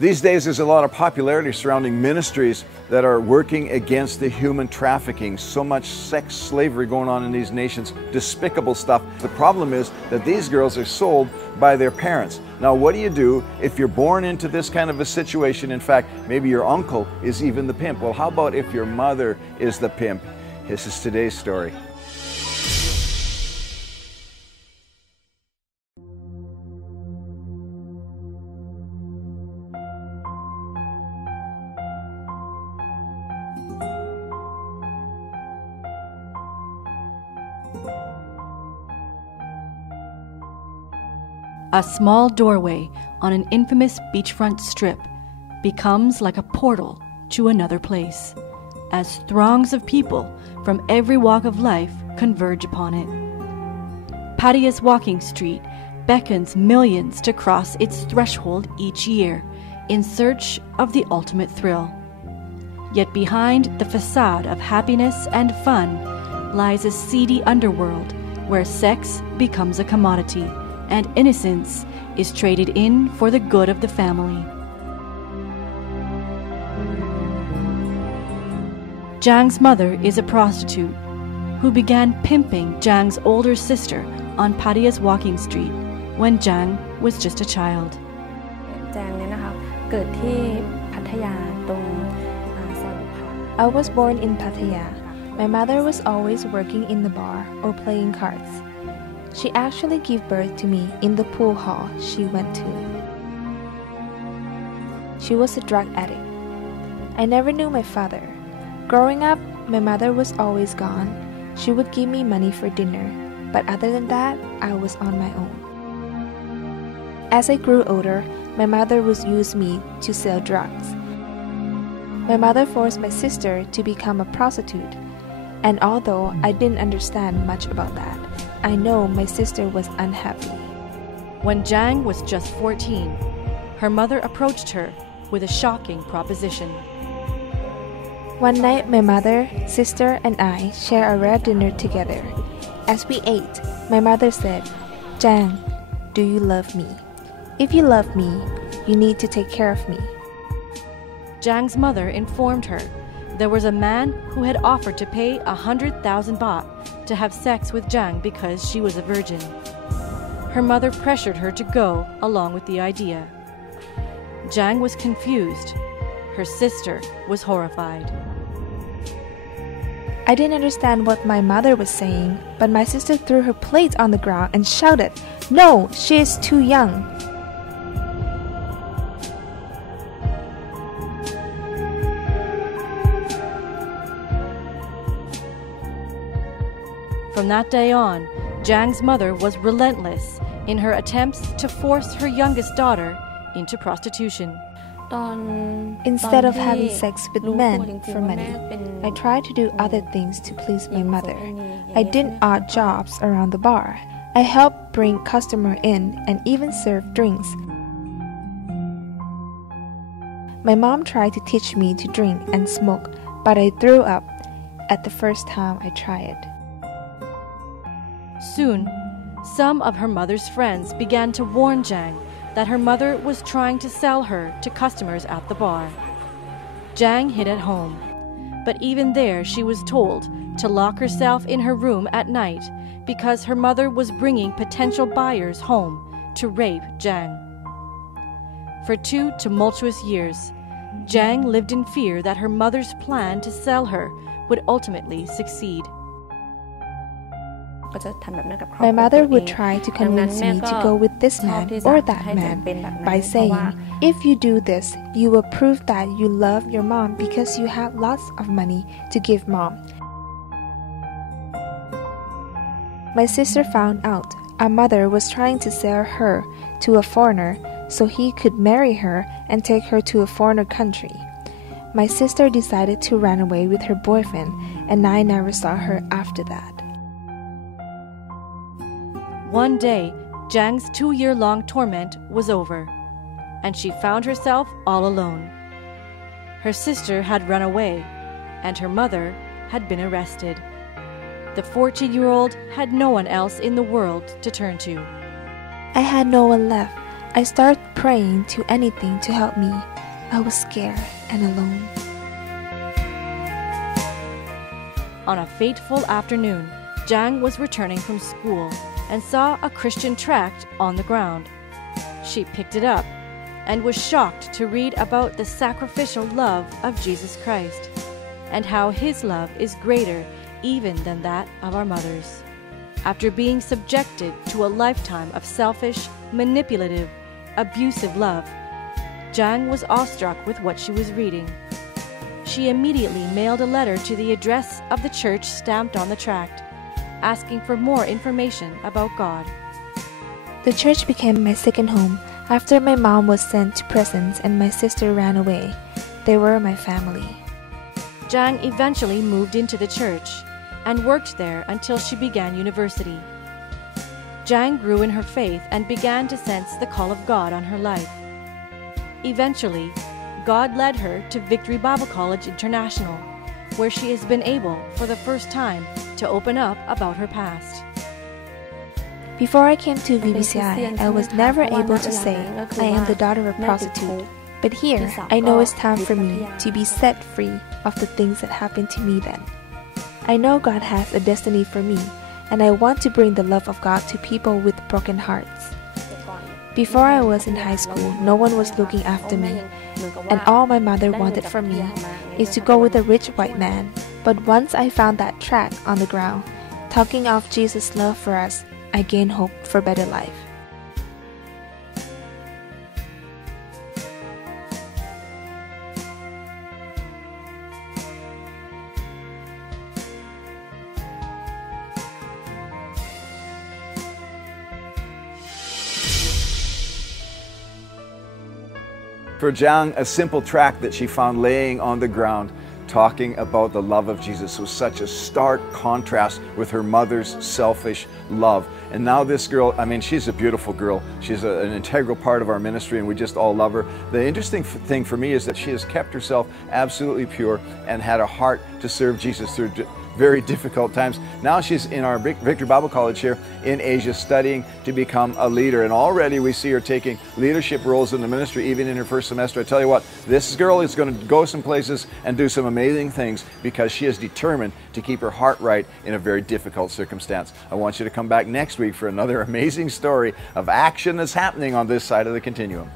These days there's a lot of popularity surrounding ministries that are working against the human trafficking. So much sex slavery going on in these nations, despicable stuff. The problem is that these girls are sold by their parents. Now what do you do if you're born into this kind of a situation? In fact, maybe your uncle is even the pimp. Well, how about if your mother is the pimp? This is today's story. A small doorway on an infamous beachfront strip becomes like a portal to another place, as throngs of people from every walk of life converge upon it. Patia's Walking Street beckons millions to cross its threshold each year in search of the ultimate thrill. Yet behind the facade of happiness and fun lies a seedy underworld where sex becomes a commodity and innocence is traded in for the good of the family. Zhang's mother is a prostitute who began pimping Zhang's older sister on Patia's Walking Street when Zhang was just a child. แจงเนี่ยนะคะเกิดที่พัทยาตรงซอยบุพา I was born in Pattaya. My mother was always working in the bar or playing cards. She actually gave birth to me in the pool hall she went to. She was a drug addict. I never knew my father. Growing up, my mother was always gone. She would give me money for dinner, but other than that, I was on my own. As I grew older, my mother would use me to sell drugs. My mother forced my sister to become a prostitute, and although I didn't understand much about that, I know my sister was unhappy. When Zhang was just 14, her mother approached her with a shocking proposition. One night, my mother, sister, and I shared a rare dinner together. As we ate, my mother said, "Zhang, do you love me? If you love me, you need to take care of me." Zhang's mother informed her there was a man who had offered to pay 100,000 baht to have sex with Zhang because she was a virgin. Her mother pressured her to go along with the idea. Zhang was confused. Her sister was horrified. I didn't understand what my mother was saying, but my sister threw her plate on the ground and shouted, "No, she is too young." From that day on, Zhang's mother was relentless in her attempts to force her youngest daughter into prostitution. Instead of having sex with men for money, I tried to do other things to please my mother. I did odd jobs around the bar. I helped bring customers in and even serve drinks. My mom tried to teach me to drink and smoke, but I threw up at the first time I tried. Soon, some of her mother's friends began to warn Zhang that her mother was trying to sell her to customers at the bar. Zhang hid at home, but even there she was told to lock herself in her room at night because her mother was bringing potential buyers home to rape Zhang. For 2 tumultuous years, Zhang lived in fear that her mother's plan to sell her would ultimately succeed. My mother would try to convince me to go with this man or that man by saying, "If you do this, you will prove that you love your mom because you have lots of money to give mom." My sister found out our mother was trying to sell her to a foreigner so he could marry her and take her to a foreigner country. My sister decided to run away with her boyfriend, and I never saw her after that. One day, Zhang's 2-year-long torment was over, and she found herself all alone. Her sister had run away, and her mother had been arrested. The 14-year-old had no one else in the world to turn to. I had no one left. I started praying to anything to help me. I was scared and alone. On a fateful afternoon, Jang was returning from school and saw a Christian tract on the ground. She picked it up and was shocked to read about the sacrificial love of Jesus Christ and how His love is greater even than that of our mothers. After being subjected to a lifetime of selfish, manipulative, abusive love, Jang was awestruck with what she was reading. She immediately mailed a letter to the address of the church stamped on the tract, asking for more information about God. The church became my second home after my mom was sent to prison and my sister ran away. They were my family. Jang eventually moved into the church and worked there until she began university. Jang grew in her faith and began to sense the call of God on her life. Eventually, God led her to Victory Bible College International, where she has been able, for the first time, to open up about her past. Before I came to VBCI, I was never able to say I am the daughter of a prostitute. But here, I know it's time for me to be set free of the things that happened to me then. I know God has a destiny for me, and I want to bring the love of God to people with broken hearts. Before I was in high school, no one was looking after me, and all my mother wanted from me is to go with a rich white man. But once I found that tract on the ground, talking of Jesus' love for us, I gained hope for better life. For Jang, a simple tract that she found laying on the ground talking about the love of Jesus was such a stark contrast with her mother's selfish love. And now this girl, I mean, she's a beautiful girl. She's an integral part of our ministry and we just all love her. The interesting thing for me is that she has kept herself absolutely pure and had a heart to serve Jesus through very difficult times. Now she's in our Victory Bible College here in Asia studying to become a leader, and already we see her taking leadership roles in the ministry even in her first semester. I tell you what, this girl is going to go some places and do some amazing things because she is determined to keep her heart right in a very difficult circumstance. I want you to come back next week for another amazing story of action that's happening on this side of the continuum.